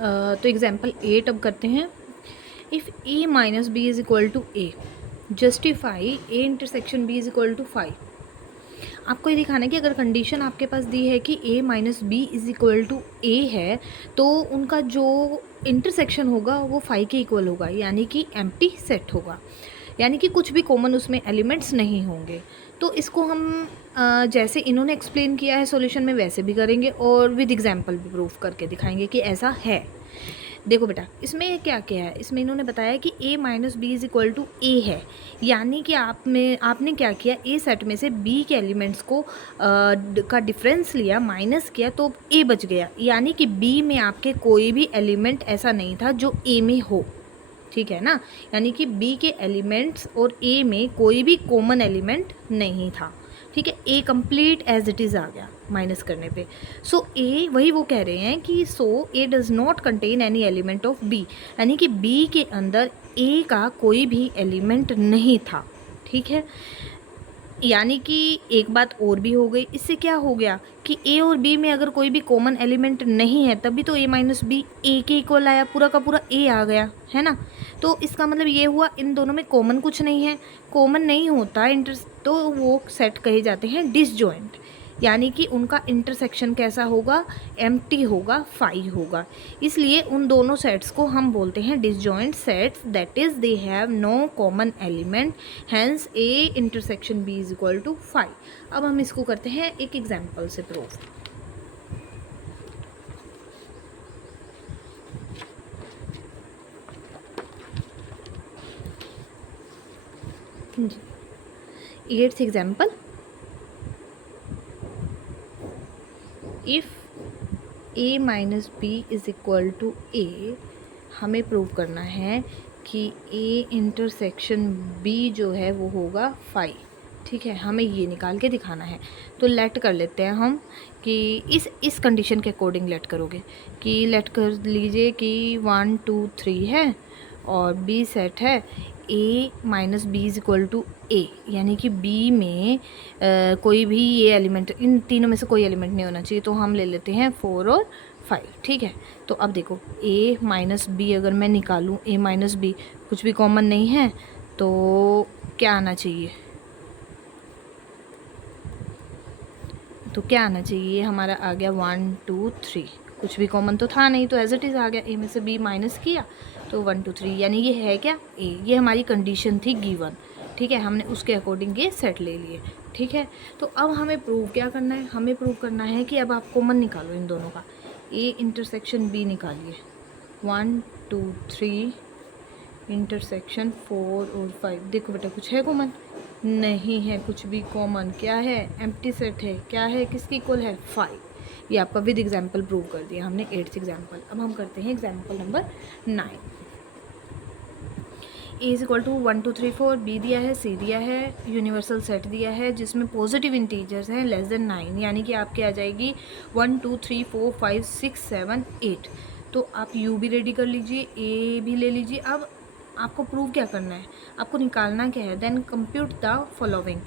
तो एग्जाम्पल 8 अब करते हैं। If A minus B is equal to A, justify A intersection B is equal to 5। आपको ये दिखाना है कि अगर कंडीशन आपके पास दी है कि a minus B is equal to a है, तो उनका जो इंटरसेक्शन होगा वो 5 के इक्वल होगा, यानी कि एम्प्टी सेट होगा, यानी कि कुछ भी कॉमन उसमें एलिमेंट्स नहीं होंगे। तो इसको हम जैसे इन्होंने एक्सप्लेन किया है सॉल्यूशन में वैसे भी करेंगे और विद एग्जांपल भी प्रूफ करके दिखाएंगे कि ऐसा है। देखो बेटा, इसमें क्या क्या है, इसमें इन्होंने बताया कि a minus B is equal to a है, यानी कि आपने क्या किया, ए सेट में से b के एलिमेंट्स को का डिफरेंस लिया, माइनस किया, तो a बच गया, यानी कि b में आपके कोई भी एलिमेंट ऐसा नहीं था जो a में हो। ठीक है ना, यानी कि b के एलिमेंट्स और a में कोई भी कॉमन एलिमेंट नहीं था। ठीक है, ए कंप्लीट एज इट इज़ आ गया माइनस करने पे। सो ए, वही वो कह रहे हैं कि so A does not contain any element of B, यानी कि बी के अंदर ए का कोई भी एलिमेंट नहीं था। ठीक है, यानी कि एक बात और भी हो गई, इससे क्या हो गया कि ए और बी में अगर कोई भी कॉमन एलिमेंट नहीं है तभी तो ए माइनस बी ए के इक्वल आया, पूरा का पूरा ए आ गया, है ना। तो इसका मतलब ये हुआ इन दोनों में कॉमन कुछ नहीं है, कॉमन नहीं होता इंटर, तो वो सेट कहे जाते हैं डिसजॉइंट, यानी कि उनका इंटरसेक्शन कैसा होगा, एम्प्टी होगा, 5 होगा। इसलिए उन दोनों सेट्स को हम बोलते हैं disjoint sets, that is they have no common element, hence A intersection B is equal to 5। अब हम इसको करते हैं एक एग्जाम्पल से proof. Eighth example, if a minus B is equal to A, हमें प्रूव करना है कि a इंटरसेक्शन b जो है वो होगा 5। ठीक है, हमें ये निकाल के दिखाना है। तो लेट कर लेते हैं हम कि इस कंडीशन के अकॉर्डिंग लेट करोगे कि लेट कर लीजिए कि 1 2 3 है और b सेट है a minus B is equal to A, यानी कि b में कोई भी ये एलिमेंट, इन तीनों में से कोई एलिमेंट नहीं होना चाहिए, तो हम ले लेते हैं 4 और 5। ठीक है, तो अब देखो a माइनस बी अगर मैं निकालूँ, a माइनस बी कुछ भी कॉमन नहीं है, तो क्या आना चाहिए, तो क्या आना चाहिए, हमारा आ गया 1 2 3, कुछ भी कॉमन तो था नहीं, तो एज इट इज़ आ गया, ए में से बी माइनस किया तो 1 2 3, यानी ये है क्या ए, ये हमारी कंडीशन थी गिवन। ठीक है, हमने उसके अकॉर्डिंग ये सेट ले लिए। ठीक है, तो अब हमें प्रूव क्या करना है, हमें प्रूव करना है कि अब आप कॉमन निकालो इन दोनों का, ए इंटरसेक्शन बी निकालिए, 1 2 3 इंटरसेक्शन 4 और 5। देखो बेटा कुछ है कॉमन, नहीं है कुछ भी कॉमन, क्या है, एम्प्टी सेट है, क्या है, किसकी इक्वल है, 5। ये आपका विद एग्जाम्पल प्रूव कर दिया हमने, 8th एग्जाम्पल। अब हम करते हैं example number 9। A is equal to 1 2 3 4, B दिया है, सी दिया है, यूनिवर्सल सेट दिया है जिसमें पॉजिटिव इंटीजर्स हैं लेस देन 9, यानी कि आपके आ जाएगी 1 2 3 4 5 6 7 8। तो आप यू भी रेडी कर लीजिए, ए भी ले लीजिए। अब आपको प्रूव क्या करना है, आपको निकालना क्या है, then compute the following,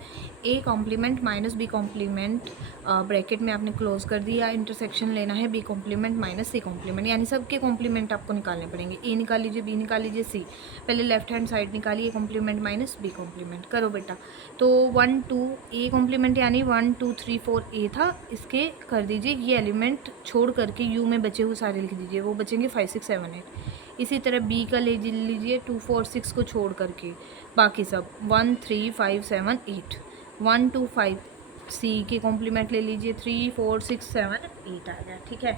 A complement minus B complement, bracket में आपने क्लोज कर दिया, इंटरसेक्शन लेना है B complement minus C complement, यानी सबके कॉम्प्लीमेंट आपको निकालने पड़ेंगे, ए निकाल लीजिए, बी निकाल लीजिए, सी, पहले लेफ्ट हैंड साइड निकालिए, कॉम्प्लीमेंट माइनस बी कॉम्प्लीमेंट करो बेटा। तो 1 2 ए कॉम्प्लीमेंट यानी 1 2 3 4 ए था, इसके कर दीजिए, ये एलिमेंट छोड़ करके यू में बचे हुए सारे लिख दीजिए, वो बचेंगे 5 6 7 8। इसी तरह बी का ले लीजिए 2 4 6 को छोड़ करके, बाकी सब 1 3 5 7 8, 1 2 5। सी के कॉम्प्लीमेंट ले लीजिए, 3 4 6 7 8 आ गया। ठीक है,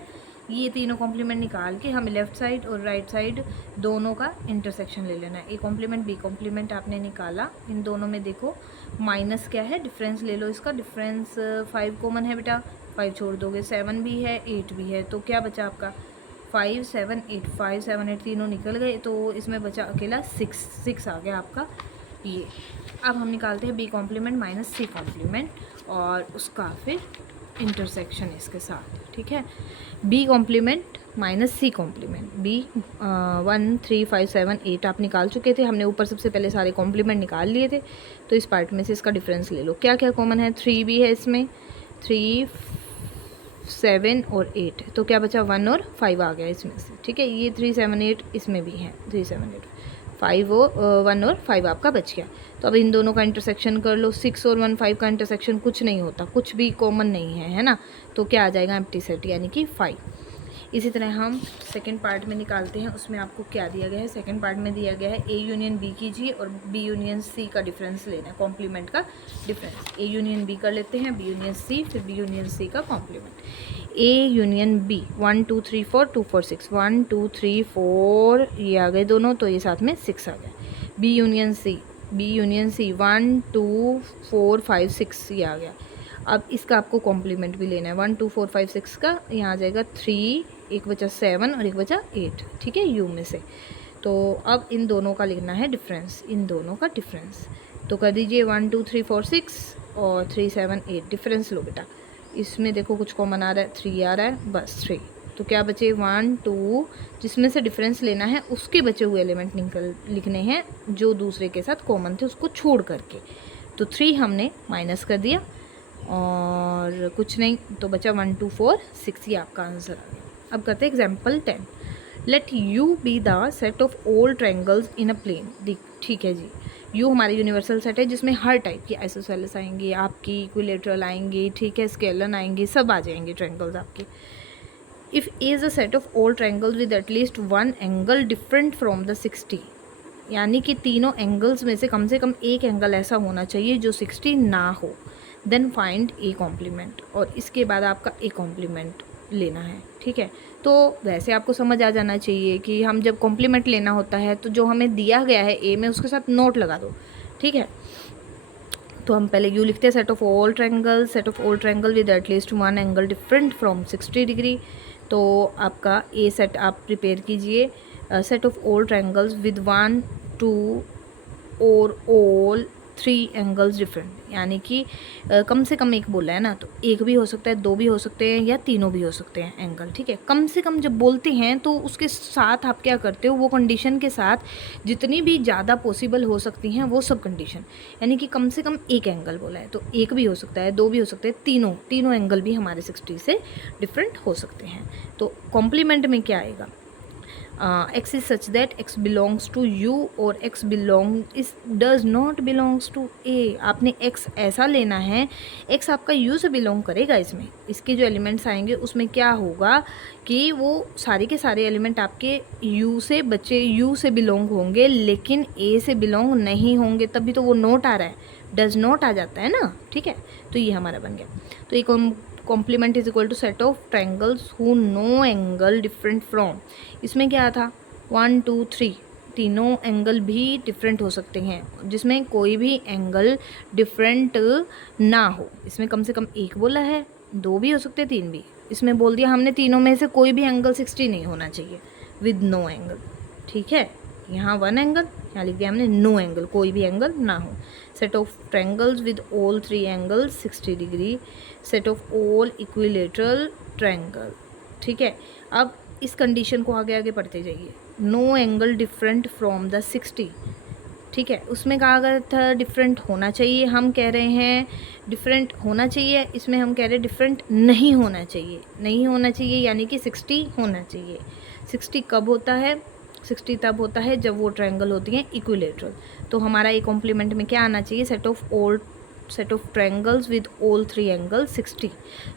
ये तीनों कॉम्प्लीमेंट निकाल के हमें लेफ़्ट साइड और राइट साइड दोनों का इंटरसेक्शन ले लेना है। ए कॉम्प्लीमेंट बी कॉम्प्लीमेंट आपने निकाला, इन दोनों में देखो माइनस क्या है, डिफरेंस ले लो, इसका डिफरेंस 5 कॉमन है बेटा, 5 छोड़ दोगे, 7 भी है 8 भी है, तो क्या बचा आपका 5 7 8, 5 7 8 तीनों निकल गए, तो इसमें बचा अकेला 6 आ गया आपका ये। अब हम निकालते हैं B complement minus C complement और उसका फिर इंटरसेक्शन इसके साथ। ठीक है, B complement minus C complement, B 1 3 5 7 8 आप निकाल चुके थे, हमने ऊपर सबसे पहले सारे कॉम्प्लीमेंट निकाल लिए थे, तो इस पार्ट में से इसका डिफरेंस ले लो, क्या क्या कॉमन है, 3 भी है इसमें, 3 7 और 8, तो क्या बचा 1 और 5 आ गया इसमें से, ठीक है। ये 3 7 8 इसमें भी है, 3 7 8 5 और 1 और 5 आपका बच गया। तो अब इन दोनों का इंटरसेक्शन कर लो। 6 और 1 5 का इंटरसेक्शन कुछ नहीं होता, कुछ भी कॉमन नहीं है ना, तो क्या आ जाएगा एम्प्टी सेट यानी कि 5। इसी तरह हम सेकंड पार्ट में निकालते हैं। उसमें आपको क्या दिया गया है, सेकंड पार्ट में दिया गया है ए यूनियन बी कीजिए और बी यूनियन सी का डिफरेंस लेना है, कॉम्प्लीमेंट का डिफरेंस। ए यूनियन बी कर लेते हैं, बी यूनियन सी, फिर बी यूनियन सी का कॉम्प्लीमेंट। ए यूनियन बी 1 2 3 4 2 4 6 1 2 3 4 ये आ गए दोनों, तो ये साथ में 6 आ गया। बी यूनियन सी 1 2 4 5 6 ये आ गया। अब इसका आपको कॉम्प्लीमेंट भी लेना है, 1 2 4 5 6 का यहाँ आ जाएगा 3, एक बचा 7 और एक बचा 8, ठीक है, यू में से। तो अब इन दोनों का लिखना है डिफरेंस, इन दोनों का डिफरेंस। तो कर दीजिए 1 2 3 4 6 और 3 7 8 डिफरेंस लो बेटा। इसमें देखो कुछ कॉमन आ रहा है, 3 आ रहा है, बस 3। तो क्या बचे 1 2, जिसमें से डिफरेंस लेना है उसके बचे हुए एलिमेंट लिखने हैं जो दूसरे के साथ कॉमन थे उसको छोड़ करके। तो 3 हमने माइनस कर दिया और कुछ नहीं, तो बचा 1 2 4 6, ये आपका आंसर आ गया। अब करते हैं example 10। Let U be the set of all triangles in a plane. ठीक है जी, यू हमारी यूनिवर्सल सेट है जिसमें हर टाइप की आइसोसेलेस आएंगे, आपकी इक्विलेटरल आएंगी, ठीक है, स्केलन आएंगी, सब आ जाएंगे ट्रायंगल्स आपके। If A is a set of all triangles with at least one angle different from the 60, यानी कि तीनों एंगल्स में से कम एक एंगल ऐसा होना चाहिए जो 60 ना हो। देन फाइंड ए कॉम्प्लीमेंट, और इसके बाद आपका ए कॉम्प्लीमेंट लेना है, ठीक है। तो वैसे आपको समझ आ जाना चाहिए कि हम जब कॉम्प्लीमेंट लेना होता है तो जो हमें दिया गया है ए में उसके साथ नोट लगा दो, ठीक है। तो हम पहले यू लिखते हैं set of all triangle with at least one angle different from 60 degree. तो आपका ए सेट आप प्रिपेयर कीजिए, set of all triangles with 1 2 और ऑल 3 एंगल्स डिफरेंट, यानी कि कम से कम एक बोला है ना, तो एक भी हो सकता है, दो भी हो सकते हैं, या तीनों भी हो सकते हैं एंगल, ठीक है। कम से कम जब बोलते हैं तो उसके साथ आप क्या करते हो, वो कंडीशन के साथ जितनी भी ज़्यादा पॉसिबल हो सकती हैं वो सब कंडीशन, यानी कि कम से कम एक एंगल बोला है तो एक भी हो सकता है, दो भी हो सकते हैं, तीनों एंगल भी हमारे 60 से डिफरेंट हो सकते हैं। तो कॉम्प्लीमेंट में क्या आएगा, x is such that x belongs to u और x does not belongs to a। आपने x ऐसा लेना है, x आपका u से बिलोंग करेगा, इसमें इसके जो एलिमेंट्स आएंगे उसमें क्या होगा कि वो सारे के सारे एलिमेंट आपके u से u से बिलोंग होंगे, लेकिन a से बिलोंग नहीं होंगे, तभी तो वो नोट आ रहा है, डज नॉट आ जाता है ना, ठीक है। तो ये हमारा बन गया। तो एक complement is equal to set of triangles who no angle different from, इसमें क्या था 1 2 3, तीनों एंगल भी डिफरेंट हो सकते हैं, जिसमें कोई भी एंगल डिफरेंट ना हो। इसमें कम से कम एक बोला है, दो भी हो सकते हैं, तीन भी। इसमें बोल दिया हमने तीनों में से कोई भी एंगल 60 नहीं होना चाहिए, विद नो एंगल, ठीक है। यहाँ 1 एंगल, यहाँ लिख दिया हमने नो एंगल, कोई भी एंगल ना हो। Set of triangles with all 3 angles 60 degree, set of all equilateral triangle, ठीक है। अब इस कंडीशन को आगे आगे पढ़ते जाइए। No angle different from the 60, ठीक है, उसमें कहा गया था डिफरेंट होना चाहिए, हम कह रहे हैं डिफरेंट होना चाहिए, इसमें हम कह रहे हैं डिफरेंट नहीं होना चाहिए, नहीं होना चाहिए यानी कि 60 होना चाहिए। 60 कब होता है, 60 तब होता है जब वो ट्रायंगल होती हैं इक्विलेटरल। तो हमारा ये कॉम्प्लीमेंट में क्या आना चाहिए, set of triangles with all 3 angle 60,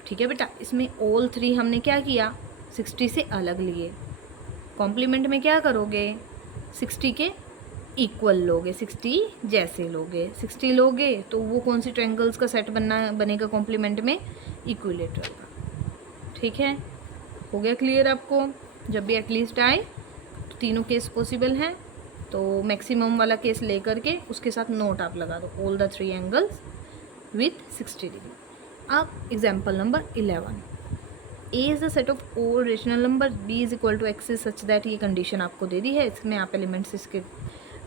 ठीक है बेटा। इसमें ऑल 3 हमने क्या किया, 60 से अलग लिए। कॉम्प्लीमेंट में क्या करोगे, 60 के इक्वल लोगे, 60 जैसे लोगे, 60 लोगे तो वो कौन सी ट्रायंगल्स का सेट बनेगा कॉम्प्लीमेंट में, इक्विलेटरल का, ठीक है। हो गया क्लियर आपको। जब भी एटलीस्ट आए तो तीनों केस पॉसिबल हैं, तो मैक्सिमम वाला केस लेकर के उसके साथ नोट आप लगा दो, all the 3 angles with 60 degree. अब example number 11, A is the set of all rational number, B is equal to x is such that, ये कंडीशन आपको दे दी है। इसमें आप एलिमेंट्स इसके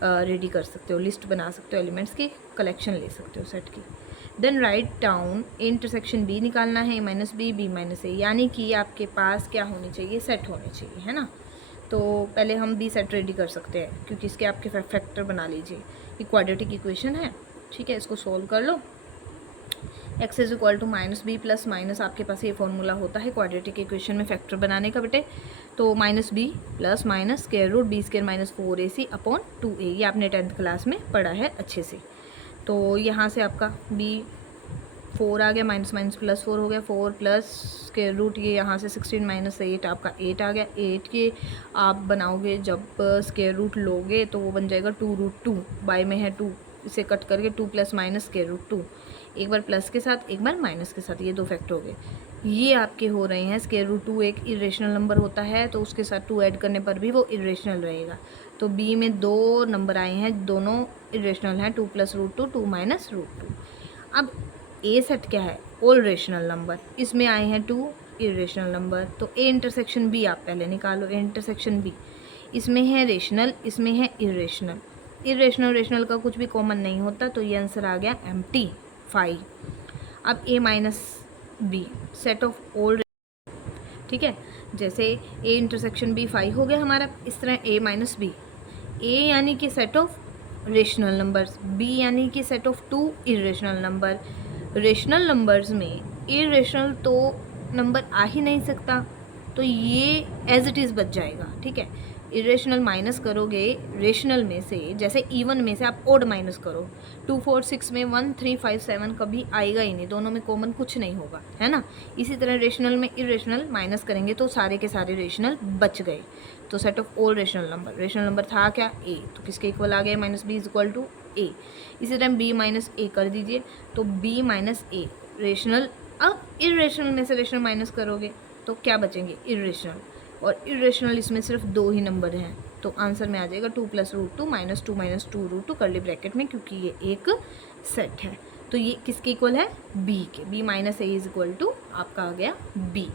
रेडी कर सकते हो, लिस्ट बना सकते हो, एलिमेंट्स की कलेक्शन ले सकते हो सेट की। Then write down A intersection B निकालना है, माइनस बी माइनस ए, यानी कि आपके पास क्या होनी चाहिए, सेट होने चाहिए, है ना। तो पहले हम बी सेट रेडी कर सकते हैं, क्योंकि इसके आपके फैक्टर बना लीजिए, ये क्वाड्रेटिक इक्वेशन है, ठीक है। इसको सोल्व कर लो। X is equal to minus B plus minus, आपके पास ये फॉर्मूला होता है क्वाड्रेटिक इक्वेशन में फैक्टर बनाने का बेटे। तो minus B plus minus square root B square minus 4ac upon 2a, ये आपने 10th क्लास में पढ़ा है अच्छे से। तो यहाँ से आपका बी 4 आ गया, माइनस माइनस प्लस 4 हो गया, 4 प्लस स्क्वायर रूट ये यहाँ से 16 माइनस 8 आपका 8 आ गया। 8 के आप बनाओगे जब स्क्वायर रूट लोगे तो वो बन जाएगा 2√2, बाय में है 2, इसे कट करके 2 प्लस माइनस स्क्वायर रूट 2, एक बार प्लस के साथ एक बार माइनस के साथ, ये दो फैक्टर हो गए। ये आपके हो रहे हैं स्क्वायर रूट 2 एक इरेशनल नंबर होता है तो उसके साथ 2 ऐड करने पर भी वो इरेशनल रहेगा। तो बी में 2 नंबर आए हैं, दोनों इरेशनल हैं, 2 प्लस रूट 2, 2 माइनस रूट 2। अब ए सेट क्या है? ऑल रेशनल नंबर, इसमें आए हैं 2 इरेशनल नंबर। तो ए इंटरसेक्शन बी आप पहले निकालो, ए इंटरसेक्शन बी, इसमें है रेशनल, इसमें है इरेशनल। इरेशनल रेशनल का कुछ भी कॉमन नहीं होता, तो ये आंसर आ गया एम्प्टी 5। अब A minus B set of all, ठीक है, जैसे ए इंटरसेक्शन बी 5 हो गया हमारा, इस तरह ए माइनस बी, ए यानी कि set of rational numbers, B यानी कि set of 2 irrational number. Rational numbers में इरेशनल तो नंबर आ ही नहीं सकता, तो ये एज इट इज़ बच जाएगा, ठीक है। इरेशनल माइनस करोगे रेशनल में से, जैसे इवन में से आप ओड माइनस करो, 2 4 6 में 1 3 5 7 कभी आएगा ही नहीं, दोनों में कॉमन कुछ नहीं होगा, है ना। इसी तरह रेशनल में इरेशनल माइनस करेंगे तो सारे के सारे रेशनल बच गए। तो set of all rational number था क्या? ए, तो किसके इक्वल आ गया? Minus B is equal to A. इसी टाइम बी माइनस ए कर दीजिए, तो बी माइनस ए रेशनल। अब इरेशनल में से रेशनल माइनस करोगे तो क्या बचेंगे? इरेशनल, और इरेशनल इसमें सिर्फ 2 ही नंबर हैं, तो आंसर में आ जाएगा 2 plus root 2 minus 2 minus 2 root 2 करली ब्रैकेट में, क्योंकि ये एक सेट है। तो ये किसके इक्वल है? बी के। B minus A is equal to आपका आ गया बी।